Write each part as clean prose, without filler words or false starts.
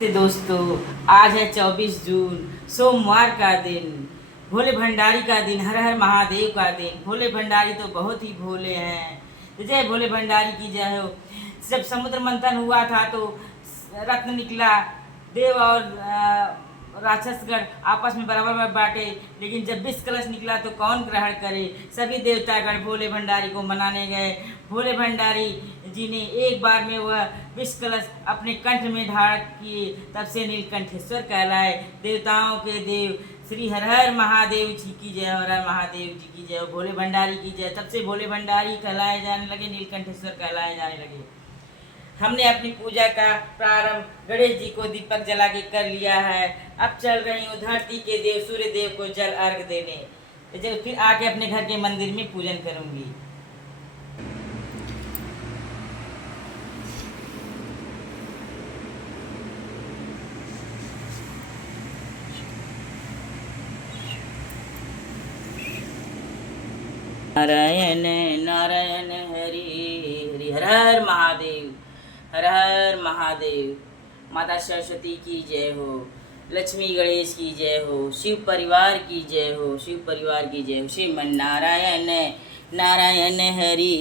दोस्तों, आज है 24 जून, सोमवार का दिन, भोले भंडारी का दिन, हर हर महादेव का दिन। भोले भंडारी तो बहुत ही भोले हैं। जय भोले भंडारी की जय हो। जब समुद्र मंथन हुआ था तो रत्न निकला, देव और राक्षसगण आपस में बराबर में बांटे, लेकिन जब विष कलश निकला तो कौन ग्रहण करे। सभी देवतागण भोले भंडारी को मनाने गए। भोले भंडारी जी ने एक बार में वह विष कलश अपने कंठ में धारण किए, तब से नीलकंठेश्वर कहलाए। देवताओं के देव श्री हर हर महादेव जी की जय, हर हर महादेव जी की जय, भोले भंडारी की जय। तब से भोले भंडारी कहलाए जाने लगे, नीलकंठेश्वर कहलाए जाने लगे। हमने अपनी पूजा का प्रारंभ गणेश जी को दीपक जला के कर लिया है। अब चल रही हूँ धरती के देव सूर्य देव को जल अर्घ देने, जब फिर आके अपने घर के मंदिर में पूजन करूंगी। नारायण नारायण हरि हरि, हर हर महादेव, हर हर महादेव। माता सरस्वती की जय हो, लक्ष्मी गणेश की जय हो, शिव परिवार की जय हो, शिव परिवार की जय हो। श्रीमन नारायण नारायण हरि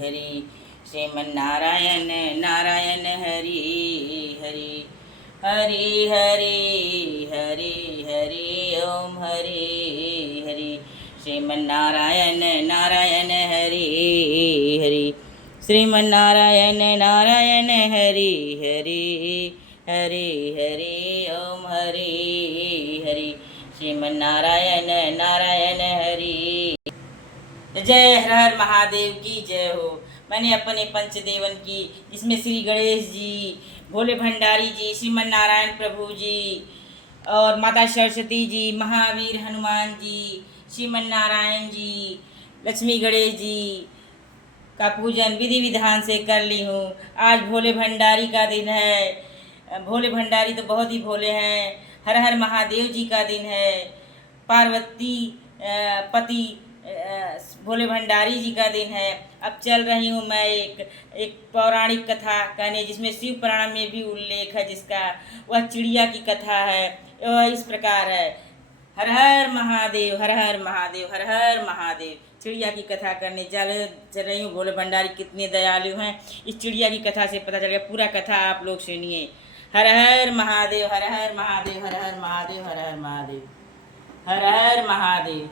हरि, श्रीमन नारायण नारायण हरि हरि, हरि हरि हरि हरि ओम हरि हरि, श्रीमन नारायण नारायण हरि हरि, श्रीमन नारायण नारायण हरि हरि, हरि हरि ओम हरि हरि, श्रीमन नारायण नारायण हरि। जय हर हर महादेव की जय हो। मैंने अपने पंचदेवन की, जिसमें श्री गणेश जी, भोले भंडारी जी, श्रीमन नारायण प्रभु जी और माता सरस्वती जी, महावीर हनुमान जी, श्रीमन नारायण जी, लक्ष्मी गणेश जी का पूजन विधि विधान से कर ली हूँ। आज भोले भंडारी का दिन है। भोले भंडारी तो बहुत ही भोले हैं। हर हर महादेव जी का दिन है। पार्वती पति भोले भंडारी जी का दिन है। अब चल रही हूँ मैं एक पौराणिक कथा कहने, जिसमें शिव पुराण में भी उल्लेख है जिसका। वह चिड़िया की कथा है। वह इस प्रकार है। हर हर महादेव, हर हर महादेव, हर हर महादेव। चिड़िया की कथा करने चल रही हूँ। भोले भंडारी कितने दयालु हैं, इस चिड़िया की कथा से पता चल गया। पूरा कथा आप लोग सुनिए। हर हर महादेव, हर हर महादेव, हर हर महादेव, हर हर महादेव, हर हर महादेव।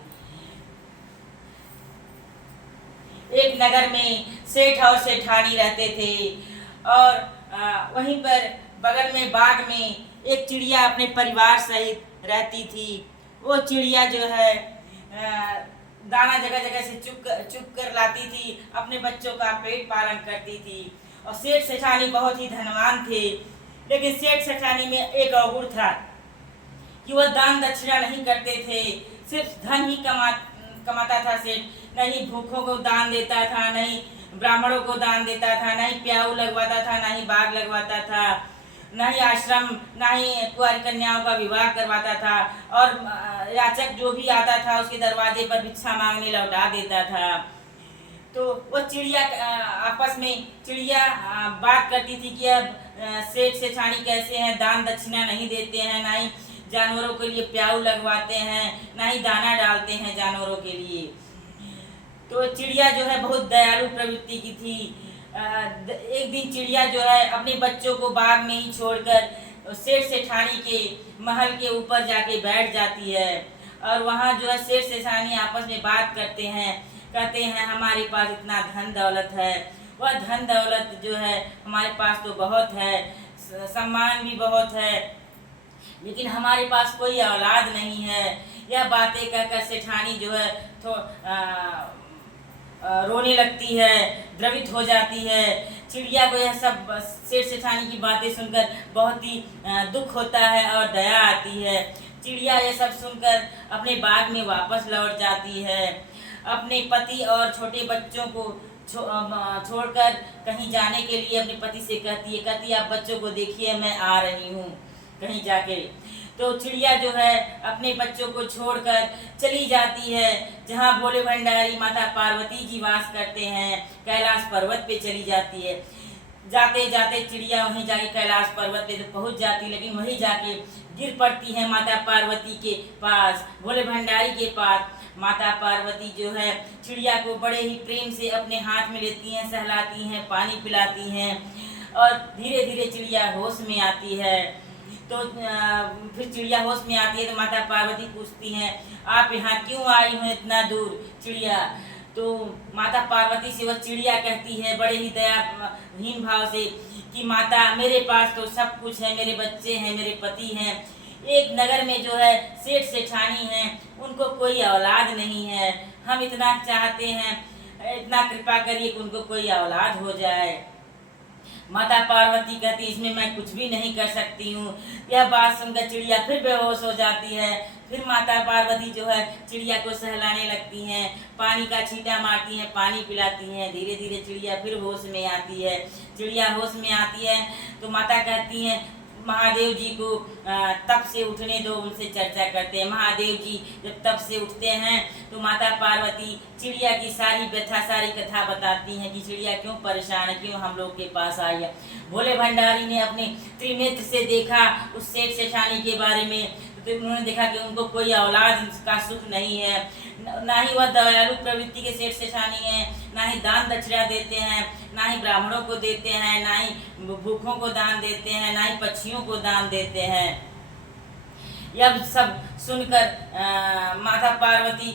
एक नगर में सेठ और सेठानी रहते थे, और वहीं पर बगल में बाग में एक चिड़िया अपने परिवार सहित रहती थी। वो चिड़िया जो है दाना जगह जगह से चुग कर लाती थी, अपने बच्चों का पेट पालन करती थी। और सेठ सेठानी बहुत ही धनवान थे, लेकिन सेठ सेठानी में एक अवगुण था कि वह दान दक्षिणा नहीं करते थे। सिर्फ धन ही कमाता था सेठ। नहीं भूखों को दान देता था, नहीं ब्राह्मणों को दान देता था, नहीं प्याऊ लगवाता था, नहीं बाग लगवाता था, नहीं आश्रम, नहीं कुंवारी कन्याओं का विवाह करवाता था। और याचक जो भी आता था उसके दरवाजे पर भिक्षा मांगने लौटा देता था। तो वो चिड़िया आपस में चिड़िया बात करती थी कि अब सेठ सेठानी कैसे हैं, दान दक्षिणा नहीं देते हैं, ना ही जानवरों के लिए प्याऊ लगवाते हैं, ना ही दाना डालते हैं जानवरों के लिए। तो चिड़िया जो है बहुत दयालु प्रवृत्ति की थी। एक दिन चिड़िया जो है अपने बच्चों को बाग में ही छोड़कर सेठ सेठानी के महल के ऊपर जाके बैठ जाती है। और वहाँ जो है सेठ सेठानी आपस में बात करते हैं, कहते हैं हमारे पास इतना धन दौलत है। वह धन दौलत जो है हमारे पास तो बहुत है, सम्मान भी बहुत है, लेकिन हमारे पास कोई औलाद नहीं है। यह बातें कहकर सेठानी जो है रोने लगती है, द्रवित हो जाती है। चिड़िया को यह सब सेठ सेठानी की बातें सुनकर बहुत ही दुख होता है और दया आती है। चिड़िया यह सब सुनकर अपने बाग में वापस लौट जाती है। अपने पति और छोटे बच्चों को छोड़कर कहीं जाने के लिए अपने पति से कहती है आप बच्चों को देखिए, मैं आ रही हूँ कहीं जाके। तो चिड़िया जो है अपने बच्चों को छोड़कर चली जाती है जहाँ भोले भंडारी माता पार्वती जी वास करते हैं। कैलाश पर्वत पे चली जाती है। जाते जाते चिड़िया वहीं जाके कैलाश पर्वत पे तो पहुंच जाती, लेकिन वहीं जाके गिर पड़ती है माता पार्वती के पास, भोले भंडारी के पास। माता पार्वती जो है चिड़िया को बड़े ही प्रेम से अपने हाथ में लेती हैं, सहलाती हैं, पानी पिलाती हैं और धीरे धीरे चिड़िया होश में आती है। तो फिर चिड़िया होश में आती है तो माता पार्वती पूछती हैं, आप यहाँ क्यों आई हो इतना दूर चिड़िया? तो माता पार्वती से वह चिड़िया कहती है बड़े ही दयाहीन भाव से कि माता, मेरे पास तो सब कुछ है, मेरे बच्चे हैं, मेरे पति हैं, एक नगर में जो है सेठ सेठानी हैं, उनको कोई औलाद नहीं है, हम इतना चाहते हैं, इतना कृपा करिए कि उनको कोई औलाद हो जाए। माता पार्वती कहती, इसमें मैं कुछ भी नहीं कर सकती हूँ। यह बात सुनकर चिड़िया फिर बेहोश हो जाती है। फिर माता पार्वती जो है चिड़िया को सहलाने लगती हैं, पानी का छींटा मारती हैं, पानी पिलाती हैं, धीरे धीरे चिड़िया फिर होश में आती है। चिड़िया होश में आती है तो माता कहती हैं, महादेव जी को तप से उठने दो, उनसे चर्चा करते हैं। महादेव जी जब तप से उठते हैं तो माता पार्वती चिड़िया की सारी व्यथा, सारी कथा बताती हैं कि चिड़िया क्यों परेशान है, क्यों हम लोग के पास आई है। भोले भंडारी ने अपने त्रिनेत्र से देखा उस सेठ सेठानी के बारे में, तो उन्होंने देखा कि उनको कोई औलाद का सुख नहीं है, ना ही वह दयालु प्रवृत्ति के सेठ सेठानी हैं, ना ही दान दक्षिणा देते हैं, ना ही ब्राह्मणों को देते हैं, ना ही भूखों को दान देते हैं, ना ही पक्षियों को दान देते हैं। यह सब सुनकर माता पार्वती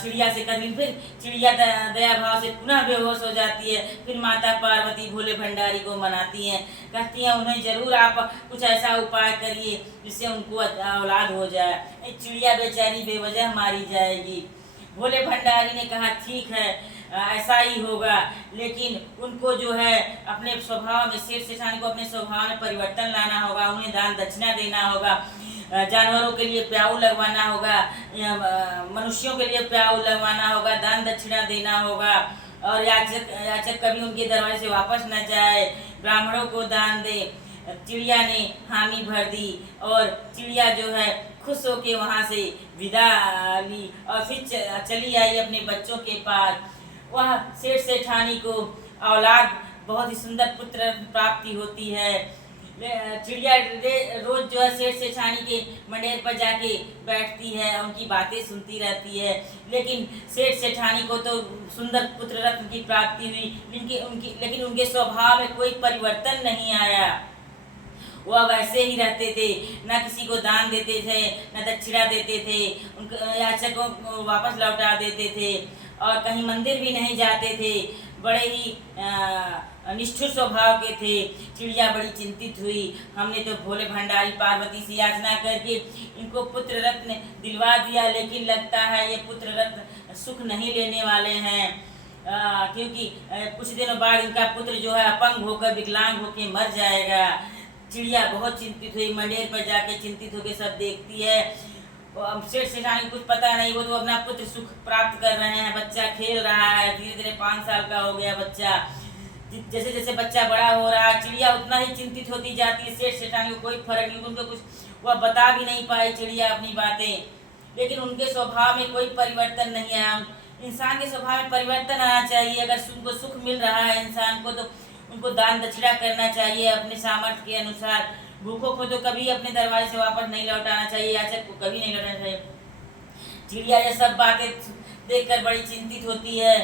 चिड़िया से कहती, फिर चिड़िया दया भाव से पुनः बेहोश हो जाती है। फिर माता पार्वती भोले भंडारी को मनाती हैं, कहती हैं उन्हें जरूर आप कुछ ऐसा उपाय करिए जिससे उनको औलाद हो जाए, चिड़िया बेचारी बेवजह मारी जाएगी। भोले भंडारी ने कहा ठीक है, ऐसा ही होगा, लेकिन उनको जो है अपने स्वभाव में, सेठ सेठानी को अपने स्वभाव में परिवर्तन लाना होगा, उन्हें दान दक्षिणा देना होगा, जानवरों के लिए प्याऊ लगवाना होगा, मनुष्यों के लिए प्याऊ लगवाना होगा, दान दक्षिणा देना होगा, और याचक कभी उनके दरवाजे से वापस न जाए, ब्राह्मणों को दान दे। चिड़िया ने हामी भर दी और चिड़िया जो है खुश होके वहाँ से विदा ली और फिर चली आई अपने बच्चों के पास। वह सेठ सेठानी को औलाद बहुत ही सुंदर पुत्र प्राप्ति होती है। चिड़िया रोज जो है सेठ सेठानी के मंडेर पर जाके बैठती है, उनकी बातें सुनती रहती है, लेकिन सेठ सेठानी को तो सुंदर पुत्र रत्न की प्राप्ति हुई, लेकिन उनके स्वभाव में कोई परिवर्तन नहीं आया। वह वैसे ही रहते थे, न किसी को दान देते थे, न दक्षिणा देते थे, उनको याचकों को वापस लौटा देते थे और कहीं मंदिर भी नहीं जाते थे, बड़े ही निष्ठुर स्वभाव के थे। चिड़िया बड़ी चिंतित हुई, हमने तो भोले भंडारी पार्वती से याचना करके इनको पुत्र रत्न दिलवा दिया, लेकिन लगता है ये पुत्र रत्न सुख नहीं लेने वाले हैं, क्योंकि कुछ दिनों बाद इनका पुत्र जो है अपंग होकर, विकलांग होकर मर जाएगा। चिड़िया बहुत चिंतित हुई, मंडेर पर जाके चिंतित होकर सब देखती है। सेठ सेठानी कुछ पता नहीं, वो तो अपना पुत्र सुख प्राप्त कर रहे हैं, बच्चा खेल रहा है, धीरे धीरे 5 साल का हो गया बच्चा। जैसे जैसे बच्चा बड़ा हो रहा है चिड़िया उतना ही चिंतित होती जाती है। सेठ सेठानी को कोई फर्क नहीं, उनको कुछ वह बता भी नहीं पाई चिड़िया अपनी बातें, लेकिन उनके स्वभाव में कोई परिवर्तन नहीं आया। इंसान के स्वभाव में परिवर्तन आना चाहिए। अगर उनको सुख मिल रहा है इंसान को तो उनको दान दक्षिणा करना चाहिए अपने सामर्थ्य के अनुसार। भूखों को तो कभी अपने दरवाजे से वापस नहीं लौटाना चाहिए, याचक को कभी नहीं लौटाना चाहिए। चिड़िया ये सब बातें देखकर बड़ी चिंतित होती है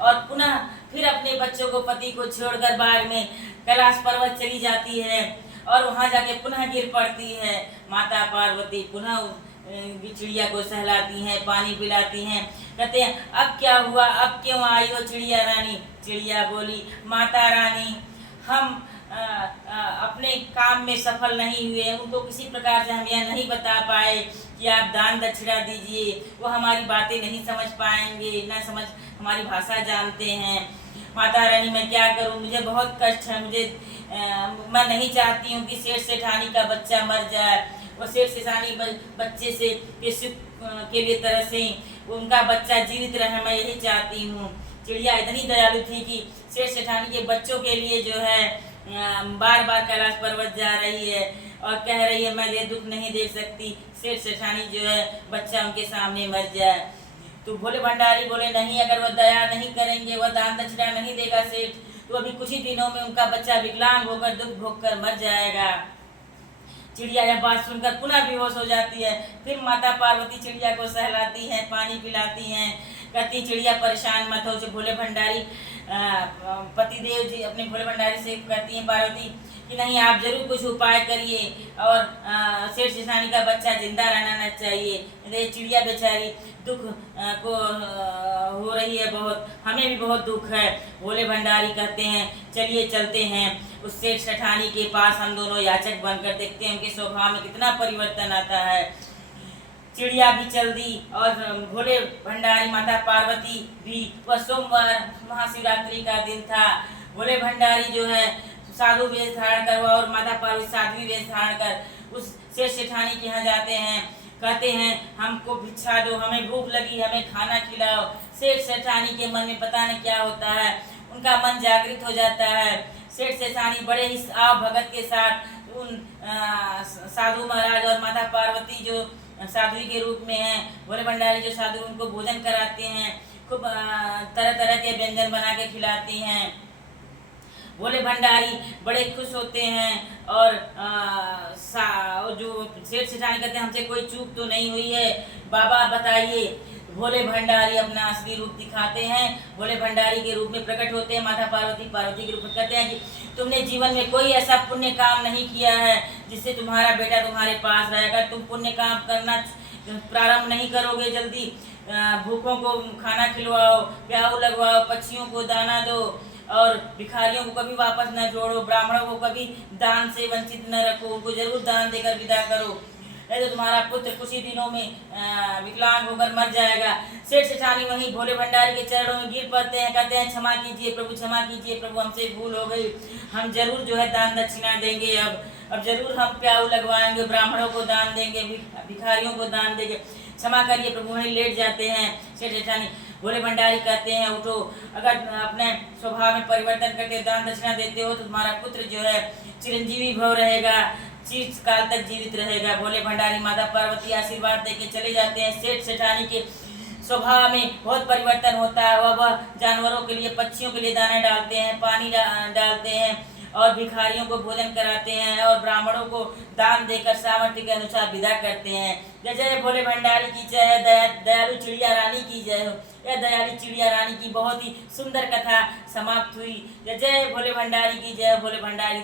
और पुनः फिर अपने बच्चों को, पति को छोड़कर बाग में कैलाश पर्वत चली जाती है और वहां जाके पुनः गिर पड़ती है। माता पार्वती पुनः चिड़िया को सहलाती हैं, पानी पिलाती हैं, कहते हैं अब क्या हुआ, अब क्यों आई हो चिड़िया रानी? चिड़िया बोली, माता रानी हम अपने काम में सफल नहीं हुए, उनको किसी प्रकार से हम यह नहीं बता पाए कि आप दान दक्षिणा दीजिए, वो हमारी बातें नहीं समझ पाएंगे, न समझ हमारी भाषा जानते हैं। माता रानी मैं क्या करूं, मुझे बहुत कष्ट है, मैं नहीं चाहती हूं कि सेठ सेठानी का बच्चा मर जाए, वो सेठ सेठानी बच्चे से के लिए तरसे, उनका बच्चा जीवित रहे, मैं यही चाहती हूँ। चिड़िया इतनी दयालु थी कि सेठ सेठानी के बच्चों के लिए जो है बार बार कैलाश पर्वत जा रही है और कह रही है मैं ये दुख नहीं देख सकती सेठ सेठानी जो है बच्चा उनके सामने मर जाए। तो भोले भंडारी बोले नहीं, अगर वह दया नहीं करेंगे, वह दान दक्षिणा नहीं देगा सेठ, तो अभी कुछ ही दिनों में उनका बच्चा विकलांग होकर दुख भोग कर मर जाएगा। चिड़िया यह बात सुनकर पुनः बेहोश हो जाती है। फिर माता पार्वती चिड़िया को सहलाती हैं, पानी पिलाती हैं, कहती चिड़िया परेशान मत हो। जो भोले भंडारी पतिदेव जी अपने भोले भंडारी से कहती हैं पार्वती कि नहीं, आप जरूर कुछ उपाय करिए और शेर शेषानी का बच्चा जिंदा रहना चाहिए। चिड़िया बेचारी दुख को हो रही है बहुत, हमें भी बहुत दुख है। भोले भंडारी कहते हैं चलिए चलते हैं उस शेर सेठानी के पास, हम दोनों याचक बनकर देखते हैं उनके स्वभाव में कितना परिवर्तन आता है। चिड़िया भी चल दी और भोले भंडारी माता पार्वती भी। वह सोमवार महाशिवरात्रि का दिन था। भोले भंडारी जो है साधु वेश धारण कर और माता पार्वती साध्वी वेश धारण कर उस शेर सेठानी के यहाँ जाते हैं। कहते हैं हमको भिक्षा दो, हमें भूख लगी, हमें खाना खिलाओ। शेर सेठानी के मन में पता नहीं क्या होता है, उनका मन जागृत हो जाता है। शेर सेठानी बड़े ही आव भगत के साथ उन साधु महाराज और माता पार्वती जो साध्वी के रूप में हैं, भोले भंडारी जो साधु, उनको भोजन कराते हैं। खूब तरह तरह के व्यंजन बना के खिलाती हैं। भोले भंडारी बड़े खुश होते हैं और जो शेर सेठानी कहते हैं हमसे कोई चूक तो नहीं हुई है, बाबा बताइए। भोले भंडारी अपना असली रूप दिखाते हैं। भोले भंडारी के रूप में प्रकट होते हैं माता पार्वती। पार्वती के रूप में कहते हैं कि तुमने जीवन में कोई ऐसा पुण्य काम नहीं किया है जिससे तुम्हारा बेटा तुम्हारे पास रहेगा। तुम पुण्य काम करना प्रारंभ नहीं करोगे जल्दी, भूखों को खाना खिलवाओ, प्याऊ लगवाओ, पक्षियों को दाना दो और भिखारियों को कभी वापस न जोड़ो, ब्राह्मणों को कभी दान से वंचित न रखो, उनको जरूर दान देकर विदा करो, नहीं तो तुम्हारा पुत्र कुछ ही दिनों में विकलांग होकर मर जाएगा। शेर सेठानी वहीं भोले भंडारी के चरणों में गिर पड़ते हैं, कहते हैं क्षमा कीजिए प्रभु, क्षमा कीजिए प्रभु, हमसे भूल हो गई, हम जरूर जो है दान दक्षिणा देंगे, अब जरूर हम प्याऊ लगवाएंगे, ब्राह्मणों को दान देंगे, भिखारियों को दान देंगे, क्षमा करिए प्रभु। वहीं लेट जाते हैं शेर सेठानी। भोले भंडारी कहते हैं उठो, अगर अपने स्वभाव में परिवर्तन करके दान दक्षिणा देते हो तो तुम्हारा पुत्र जो है चिरंजीवी भव रहेगा, चिर काल तक जीवित रहेगा। भोले भंडारी माता पार्वती आशीर्वाद देके चले जाते हैं। शेर सेठानी के स्वभाव में बहुत परिवर्तन होता है। वह जानवरों के लिए, पक्षियों के लिए दाना डालते हैं, पानी डालते हैं और भिखारियों को भोजन कराते हैं और ब्राह्मणों को दान देकर सामर्थ्य के अनुसार विदा करते हैं। जय जय भोले भंडारी की जय, दयालु चिड़िया रानी की जय हो। यह दयालु चिड़िया रानी की बहुत ही सुंदर कथा समाप्त हुई। जय जय भोले भंडारी की जय। भोले भंडारी,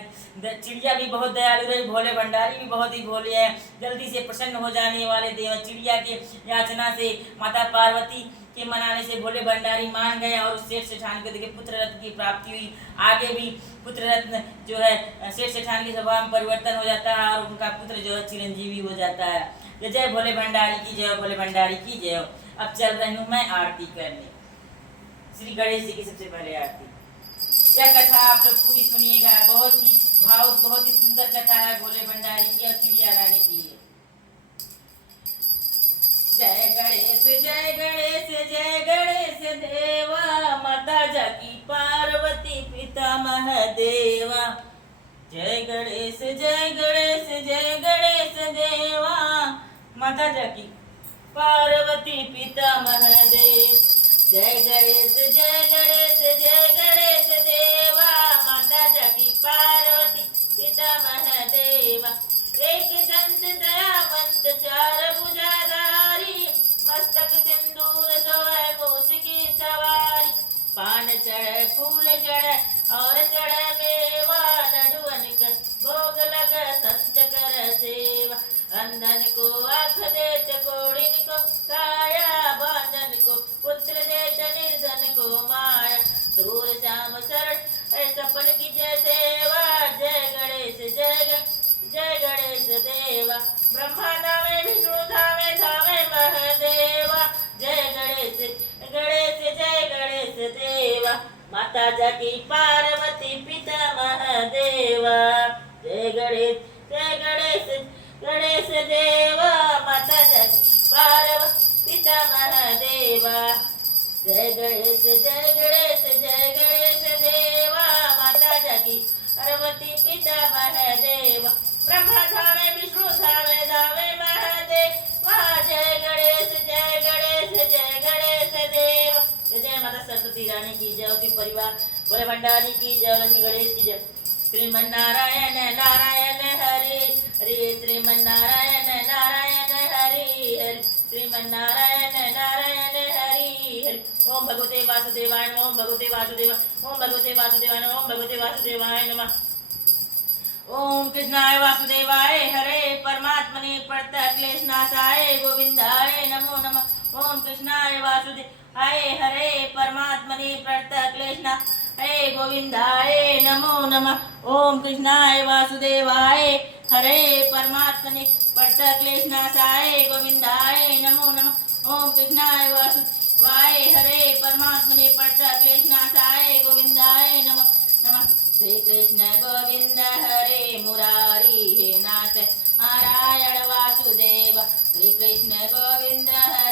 चिड़िया भी बहुत दयालु रही, भोले भंडारी भी बहुत ही भोले हैं, जल्दी से प्रसन्न हो जाने वाले देव। चिड़िया के याचना से माता पार्वती के मनाने से भोले भंडारी मान गए और उस शेर सेठानी को देखिए पुत्र रत्न की प्राप्ति हुई। आगे भी पुत्र रत्न जो है शेर सेठानी के स्वभाव में परिवर्तन हो जाता है और उनका पुत्र जो है चिरंजीवी हो जाता है। जय जय भोले भंडारी की जय, भोले भंडारी की जय। अब चल रही हूँ मैं आरती करने, श्री गणेश जी की सबसे पहले आरती। यह कथा आप लोग पूरी सुनिएगा, बहुत ही भावुक, बहुत ही सुंदर कथा है भोले भंडारी की और चिड़िया रानी की। जय गणेश जय गणेश जय गणेश देवा, माता जाकी पार्वती पिता महादेवा। जय गणेश जय गणेश जय गणेश देवा, माता जाकी पार्वती पिता महादेव। जय गणेश जय गणेश जय गणेश देवा, माता जाकी पार्वती पिता महादेवा। एक दंत दयावंत चार भुजाधारी, मस्तक सिंदूर सोए मूस की सवारी। पान चढ़े फूल चढ़े और चढ़े मेवा, लडुअन का भोग लगे संत कर सेवा। अंधन को आँख दे, चकोड़िन को काया, बांधन को पुत्र दे, निर्धन को माया। दूर श्याम शरण सफल की जय सेवा। जय गणेश जय गणेश देवा, ब्रह्मा धामे विष्णु धामे धामे महादेवा। जय गणेश जय गणेश देवा, माता जाकी पार्वती पिता महादेवा। जय गणेश गणेश देवा, माता जाकी पार्वती पिता महादेवा। जय गणेश जय गणेश देवा, माता जाकी पार्वती पिता महादेवा। ब्रह्मा धामे विष्णु धामे धामे महादेव। जय गणेश देव। जय माता सरस्वती रानी की जय। परिवार बोले भंडारी की जय, लक्ष्मी गणेश की जय। श्रीमन्नारायण नारायण हरे हरे, श्रीमन्नारायण नारायण हरे हरे, श्रीमन्नारायण नारायण हरे हरे। ओम भगवते वासुदेवाय नमः, ओम भगवते वासुदेवाय, ओम भगवते वासुदेवाय नमः, ओम भगवते वासुदेवाय नमः। ओम कृष्णाय वासुदेवाय हरे परमात्मने प्रणतक्लेशनाशाय गोविंदाय नमो नमः। ओम कृष्णाय वासुदेवाय हरे परमात्मने प्रणतक्लेशनाशाय गोविंदाय नमो नमः। ओम कृष्णाय वासुदेवाय हरे परमात्मने प्रणतक्लेशनाशाय गोविंदाय नमो नमः। ओम कृष्णाय वासुदेवाय हरे परमात्मने प्रणतक्लेशनाशाय गोविंदाय नमो नमः। श्री कृष्ण गोविंद हरे मुरारी हे नाथ नारायण वासुदेव, श्री कृष्ण गोविंद हरे